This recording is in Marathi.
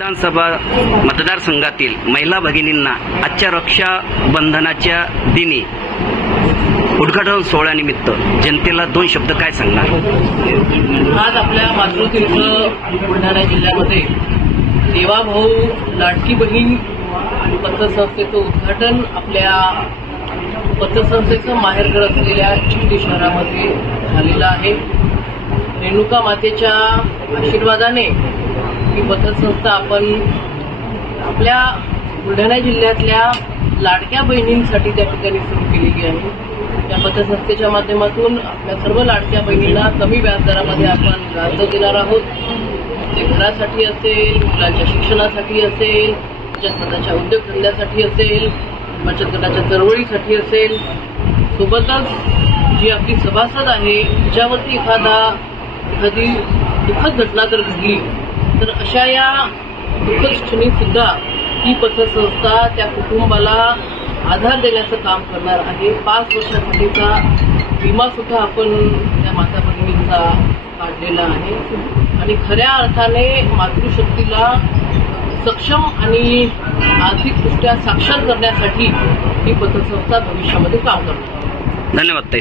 विधानसभा मतदारसंघातील महिला भगिनींना आजच्या रक्षाबंधनाच्या दिनी उद्घाटन सोहळ्यानिमित्त जनतेला दोन शब्द काय सांगणार? आज आपल्या मातृतीर्थ बुलढाणा जिल्ह्यामध्ये देवाभाऊ लाडकी बहीण पत्रसंस्थेचं उद्घाटन आपल्या पत्रसंस्थेचं माहेरघर असलेल्या चिखली शहरामध्ये झालेलं आहे. रेणुका मातेच्या आशीर्वादाने ही पतसंस्था आपण आपल्या बुलढाणा जिल्ह्यातल्या लाडक्या बहिणींसाठी त्या ठिकाणी सुरू केलेली आहे. त्या पतसंस्थेच्या माध्यमातून आपल्या सर्व लाडक्या बहिणींना कमी व्याजदरामध्ये आपण व्याज देणार आहोत. ते घरासाठी असेल मुलांच्या शिक्षणासाठी असेल त्याच्या स्वतःच्या उद्योगधंद्यासाठी असेल बचत गटाच्या चळवळीसाठी असेल सोबतच जी आपली सभासद आहे तिच्यावरती एखादा एखादी दुःखद घटना जर घडली तर अशा या दुःखद क्षणी सुद्धा ही पतसंस्था त्या कुटुंबाला आधार देण्याचं काम करणार आहे. पाच वर्षासाठीचा विमा सुद्धा आपण त्या माता भगिनींचा काढलेला आहे. आणि खऱ्या अर्थाने मातृशक्तीला सक्षम आणि आर्थिकदृष्ट्या साक्षर करण्यासाठी ही पतसंस्था भविष्यामध्ये काम करणार धन्यवाद ताई